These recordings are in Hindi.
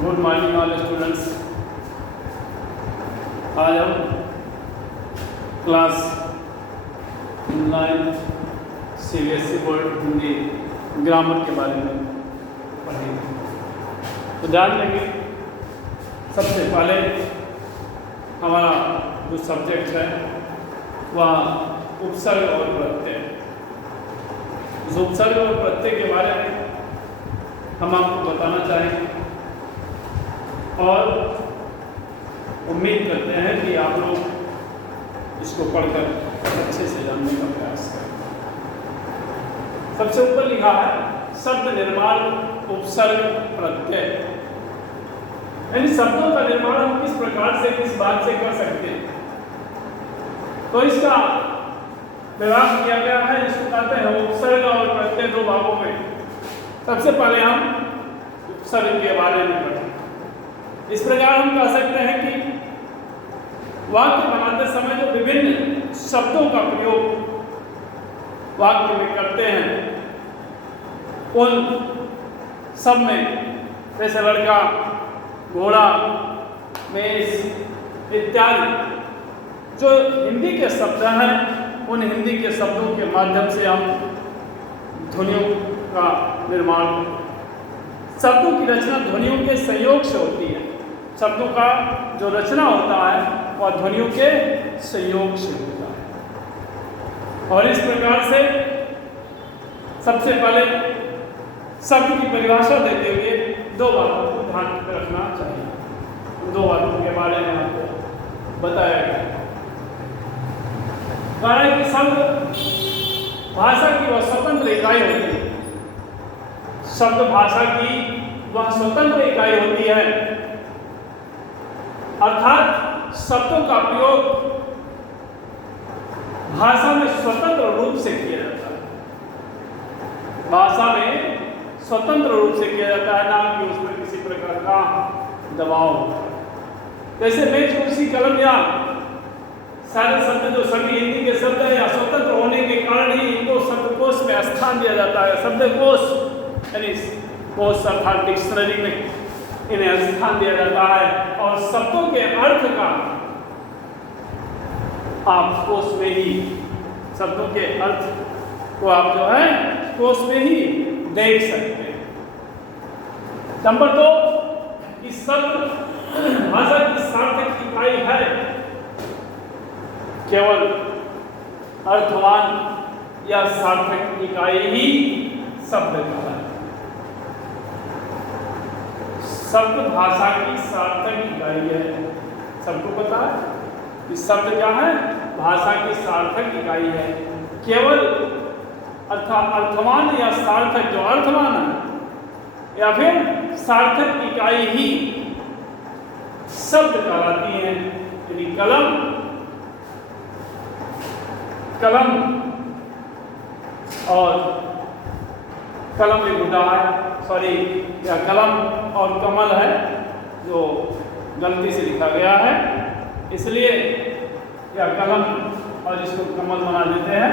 Good morning all students. आज हम class 9 CBSE board Hindi grammar के बारे में पढ़ेंगे। तो ध्यान देंगे, सबसे पहले हमारा जो सब्जेक्ट है वह उपसर्ग और प्रत्यय। उस उपसर्ग और प्रत्यय के बारे में हम आपको बताना चाहेंगे और उम्मीद करते हैं कि आप लोग इसको पढ़कर अच्छे से जानने का प्रयास करें। सबसे ऊपर लिखा है शब्द निर्माण उपसर्ग प्रत्यय, यानी शब्दों का निर्माण हम किस प्रकार से किस बात से कर सकते हैं। तो इसका विभाग किया गया है, इसको कहते हैं उपसर्ग और प्रत्यय, दो भागों में। सबसे पहले हम उपसर्ग के बारे में पढ़ें। इस प्रकार हम कह सकते हैं कि वाक्य बनाते समय जो विभिन्न शब्दों का प्रयोग वाक्य में करते हैं, उन सब में जैसे लड़का, घोड़ा, मेष इत्यादि जो हिंदी के शब्द हैं, उन हिंदी के शब्दों के माध्यम से हम ध्वनियों का निर्माण, शब्दों की रचना ध्वनियों के संयोग से होती है। शब्दों का जो रचना होता है वह ध्वनियों के संयोग से होता है। और इस प्रकार से सबसे पहले शब्द की परिभाषा देते हुए दो बातों को ध्यान में रखना चाहिए। दो बातों के बारे में आपको बताया गया है कि शब्द भाषा की वह स्वतंत्र इकाई होती है। शब्द भाषा की वह स्वतंत्र इकाई होती है, अर्थात शब्दों का प्रयोग भाषा में स्वतंत्र रूप से किया जाता है। भाषा में स्वतंत्र रूप से किया जाता है, ना कि उसमें किसी प्रकार का दबाव होता है। जैसे मेज, कुर्सी, कलम या सारे शब्द जो सभी हिंदी के शब्द हैं, या स्वतंत्र होने के कारण ही इनको शब्दकोश में स्थान दिया जाता है। शब्दकोश यानी कोश अर्थात डिक्शनरी में इन्हें स्थान दिया जाता है, और शब्दों के अर्थ का आप कोश में ही, शब्दों के अर्थ को आप जो है कोश में ही देख सकते हैं। नंबर 2, इस शब्द भाषा की सार्थक इकाई है केवल अर्थवान या सार्थक इकाई ही शब्द का है। शब्द भाषा की सार्थक इकाई है। सबको पता है कि शब्द क्या है? भाषा की सार्थक इकाई है। केवल अर्थवान या सार्थक, जो अर्थवान है या फिर सार्थक इकाई ही शब्द कहलाती है। यानी कलम और कलम में गुड्डा है, सॉरी, या कलम और कमल है जो गलती से लिखा गया है, इसलिए या कलम और इसको कमल बना देते हैं।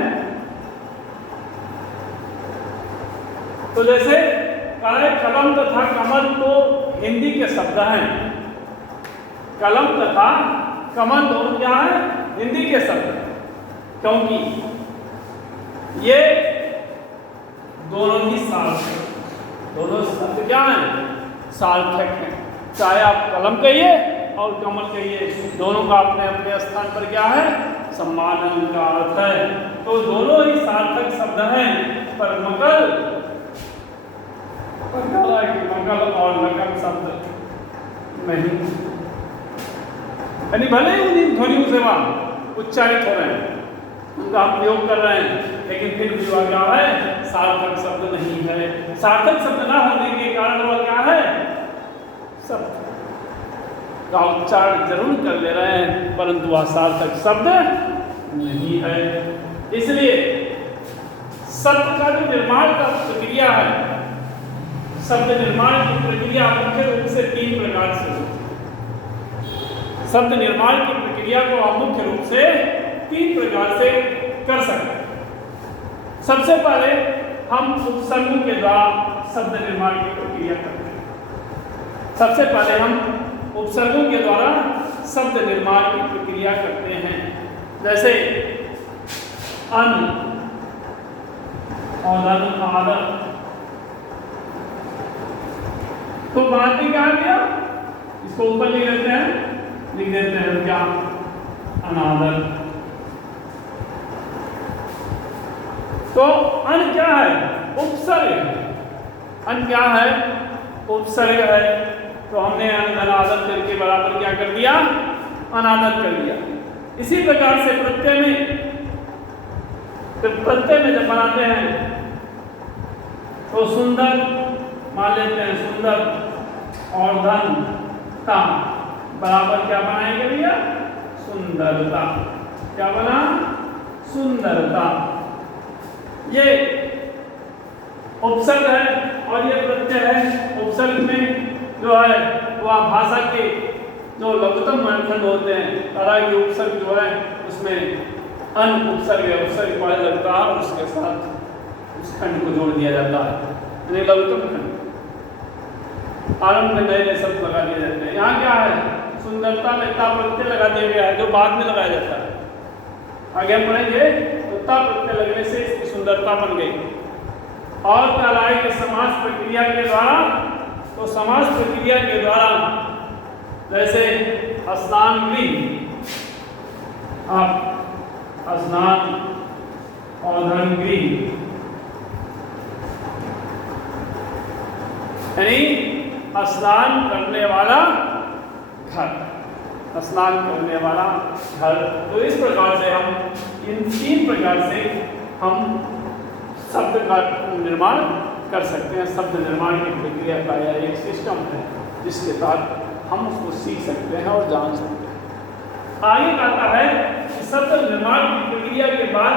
तो जैसे कलम तथा कमल तो हिंदी के शब्द हैं। कलम तथा कमल दोनों क्या है? हिंदी के शब्द हैं, क्योंकि ये दोनों ही सार्थक, दोनों शब्द क्या हैं? सार्थक हैं। चाहे आप कलम कहिए और कमल कहिए, दोनों का अपने अपने स्थान पर क्या है? सम्मान उनका अर्थ है। तो दोनों ही सार्थक शब्द हैं, पर मकल और नकल शब्द नहीं, यानी भले ही उन्हीं ध्वनियों से वह उच्चारित हो रहे हैं, उनका हम प्रयोग कर रहे हैं, लेकिन फिर भी वह क्या है? सार्थक शब्द नहीं है। सार्थक शब्द ना होने के कारण वह क्या है? शब्द का उच्चारण जरूर कर ले रहे हैं, परंतु वह सार्थक शब्द नहीं है। इसलिए शब्द का जो निर्माण का प्रक्रिया है, शब्द निर्माण की प्रक्रिया मुख्य रूप से 3 प्रकार से होती है। शब्द निर्माण की प्रक्रिया को आप मुख्य रूप से 3 प्रकार से कर सकते हैं। सबसे पहले हम उपसर्गों के द्वारा शब्द निर्माण की प्रक्रिया करते हैं। सबसे पहले हम उपसर्गों के द्वारा शब्द निर्माण की प्रक्रिया करते हैं। जैसे अन और आदर, तो बात में क्या किया, इसको ऊपर लिख देते हैं, लिख देते हैं क्या, अनादर। तो अन क्या है, उपसर्ग है। अन क्या है, उपसर्ग है। तो हमने अनादर करके बराबर क्या कर दिया, अनादर कर दिया। इसी प्रकार से प्रत्यय में, तो प्रत्यय में जब बनाते हैं तो सुंदर मान लेते हैं, सुंदर और धन ता बराबर क्या बनाएंगे भैया, सुंदरता। क्या बना, सुंदरता। ये उपसर्ग है और ये प्रत्यय है। उपसर्ग में जो है वह भाषा के जो लघुतम खंड होते हैं, तरह के उपसर्ग जो है उसमें अन उपसर्ग है, उपसर्ग पहले लगता है और उसके साथ उस खंड को जोड़ दिया जाता है, यानी लघुतम खंड। आरंभ में नए नए शब्द लगा दिए जाते हैं। यहाँ क्या है, सुंदरता में ता प्रत्यय लगा दिया गया है जो बाद में लगाया जाता है। आगे हम पढ़ेंगे तो ता प्रत्यय लगने से इसकी सुंदरता बन गई। और क्या लाएंगे, समास प्रक्रिया के द्वारा। तो समास प्रक्रिया के द्वारा जैसे स्नान गृह, आप स्नान और धन गृह, यानी स्नान करने वाला घर, स्नान करने वाला घर। तो इस प्रकार से हम इन 3 प्रकार से हम शब्द का निर्माण कर सकते हैं। शब्द निर्माण की प्रक्रिया का यह एक सिस्टम है जिसके तहत हम उसको सीख सकते हैं और जान सकते हैं। आगे आता है कि शब्द निर्माण की प्रक्रिया के बाद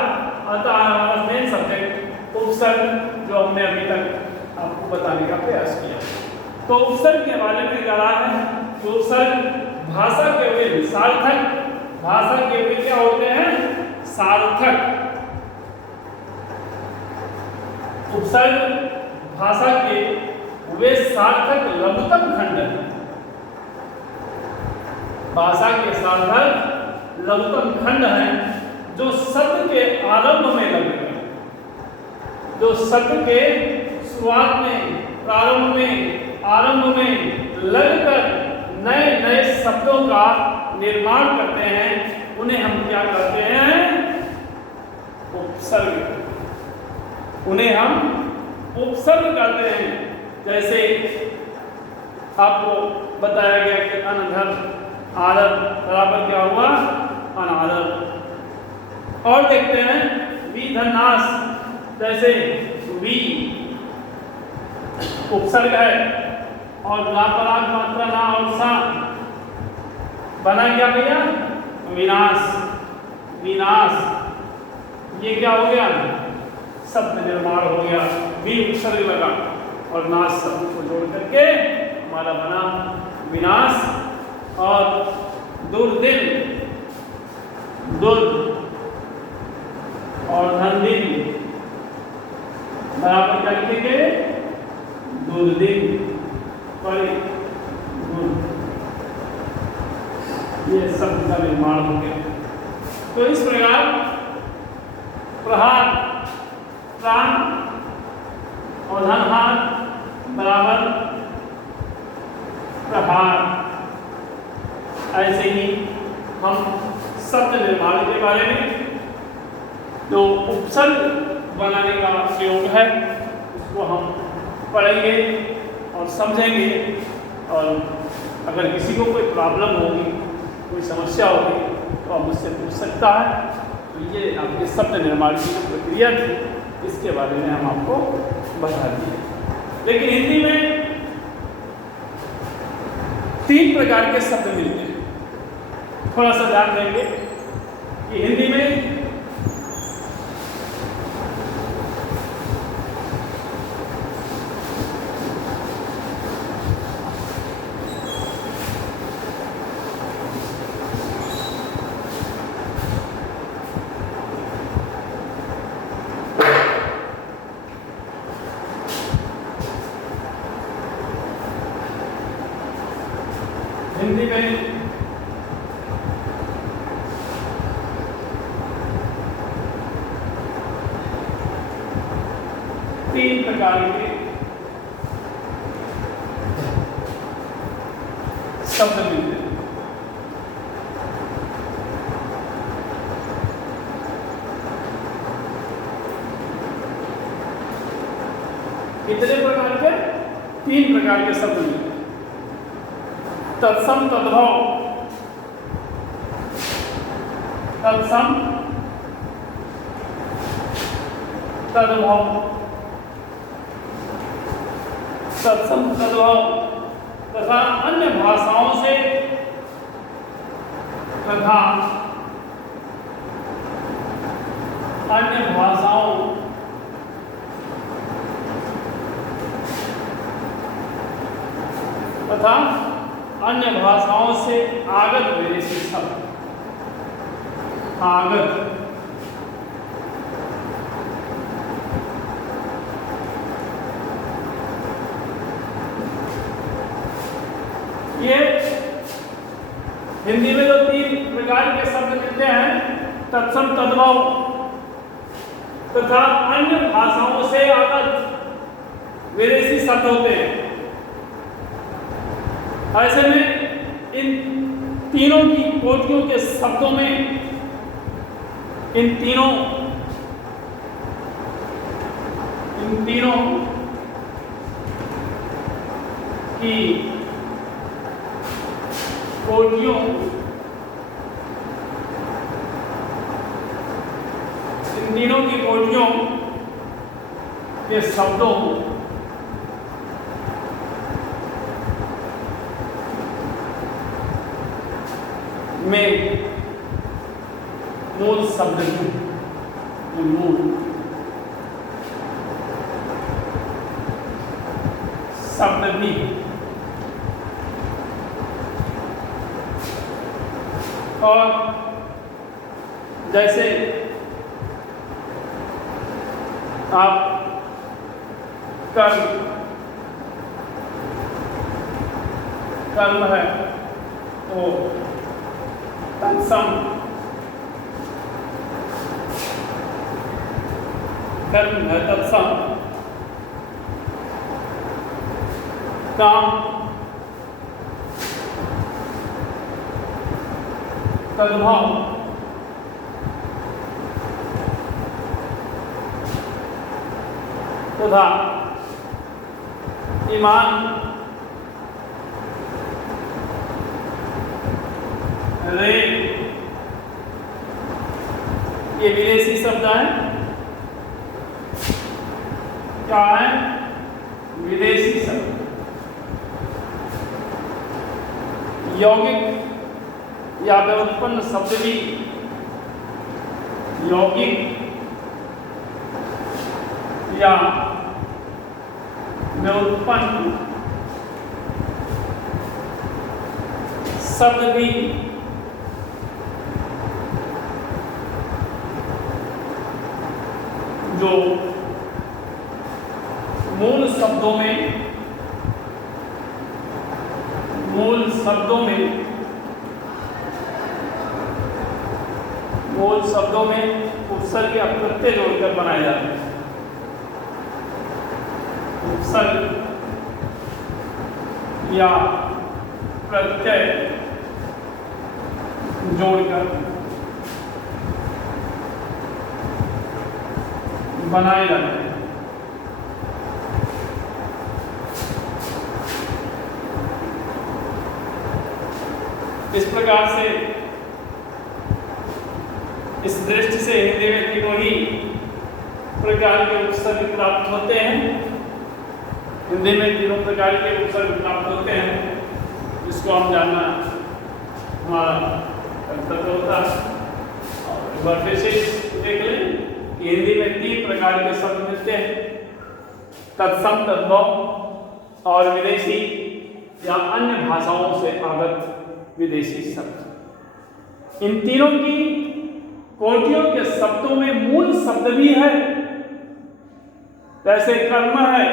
आता है हमारा मेन सब्जेक्ट उपसर्ग, जो हमने अभी तक आपको बताने का प्रयास किया। तो उपसर्ग के बारे में कह रहा है कि उपसर्ग भाषा के वे सार्थक, भाषा के वे क्या होते हैं, सार्थक। उपसर्ग भाषा के वे सार्थक लघुतम खंड है। भाषा के सार्थक लघुतम खंड है जो शब्द के आरंभ में लगते हैं, जो शब्द के शुरुआत में, प्रारंभ में, आरंभ में लगकर नए नए शब्दों का निर्माण करते हैं, उन्हें हम क्या कहते हैं, उपसर्ग। उन्हें हम उपसर्ग कहते हैं। जैसे आपको बताया गया कि अनधर आदर बराबर क्या हुआ, अनादर। और देखते हैं विधनास, जैसे वी उपसर्ग है और लापराग मात्रा ना और सा बना क्या भैया, विनाश। विनाश ये क्या हो गया, शब्द निर्माण हो गया। वी उपसर्ग लगा और नाश शब्द को जोड़ करके हमारा बना विनाश। और दुर्दिन, दुर् और धनदिन बराबर क्या लिखेंगे, दुर्दिन। ये शब्द का निर्माण हो गया। तो इस प्रकार प्रहार, प्राण और धनहार बराबर प्रहार। ऐसे ही हम शब्द निर्माण के बारे में जो उपसर्ग बनाने का प्रयोग है उसको हम पढ़ेंगे और समझेंगे। और अगर किसी को कोई प्रॉब्लम होगी, कोई समस्या होगी तो आप मुझसे पूछ सकता है। तो ये आपके शब्द निर्माण की जो प्रक्रिया थी इसके बारे में हम आपको बता दिए। लेकिन हिंदी में 3 प्रकार के शब्द मिलते हैं। थोड़ा सा ध्यान देंगे कि हिंदी में हिंदी में तीन प्रकार के शब्द मिलते हैं। कितने प्रकार के? तीन प्रकार के शब्द मिलते हैं। तत्सम तद्भव, तत्सम तद्भव, तत्सम तद्भव तथा अन्य भाषाओं से तथा अन्य भाषाओं तथा अन्य भाषाओं से आगत विदेशी शब्द, आगत ये हिंदी में तो तीन प्रकार के शब्द मिलते हैं, तत्सम तद्भव तथा अन्य भाषाओं से आगत विदेशी शब्द होते हैं। ऐसे में इन तीनों की कोटियों के शब्दों में इन तीनों की कोटियों इन तीनों की कोटियों के शब्दों में मूल शब्द मूल शब्द भी और जैसे आप कर्म है तो तत्सम कर्म है, तत्सम काम तद्भव तथा ईमान रे ये विदेशी शब्द है। क्या है? विदेशी शब्द। यौगिक या व्युत्पन्न शब्द भी यौगिक या व्युत्पन्न शब्द भी जो मूल शब्दों में उपसर्ग या प्रत्यय जोड़कर बनाए जाते हैं। उपसर्ग या प्रत्यय जोड़कर बनाए जाते हैं। इस प्रकार से इस दृष्टि से हिंदी में तीनों ही प्रकार के उपसर्ग प्राप्त होते हैं। हिंदी में तीनों प्रकार के उपसर्ग प्राप्त होते हैं, जिसको हम जानना हमारा कर्तव्य होता है। और फिर से देख लें कि हिंदी में तीन प्रकार के शब्द मिलते हैं, तत्सम तद्भव और विदेशी या अन्य भाषाओं से आगत विदेशी शब्द। इन तीनों की कोटियों के शब्दों में मूल शब्द भी है। जैसे कर्म है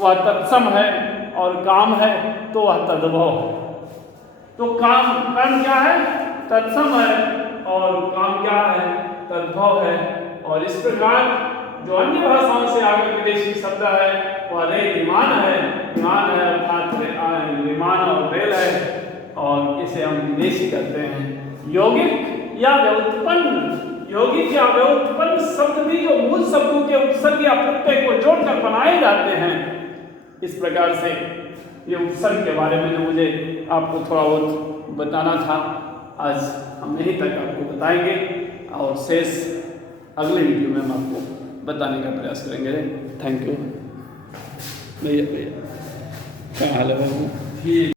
वह तत्सम है और काम है तो वह तद्भव है। तो कर्म क्या है? तत्सम है, और काम क्या है? तद्भव है। और इस प्रकार जो अन्य भाषाओं से आगे विदेशी शब्द है वह विमान है। विमान है अर्थात विमान और रेल है, और इसे हम विदेशी कहते हैं। यौगिक या व्युत्पन्न शब्द भी जो मूल शब्दों के उपसर्ग या प्रत्यय को जोड़कर बनाए जाते हैं। इस प्रकार से ये उपसर्ग के बारे में जो मुझे आपको थोड़ा बहुत बताना था, आज हम यहीं तक आपको बताएंगे, और शेष अगले वीडियो में हम आपको बताने का प्रयास करेंगे। थैंक यू भैया। क्या हाल है बाबू? ठीक।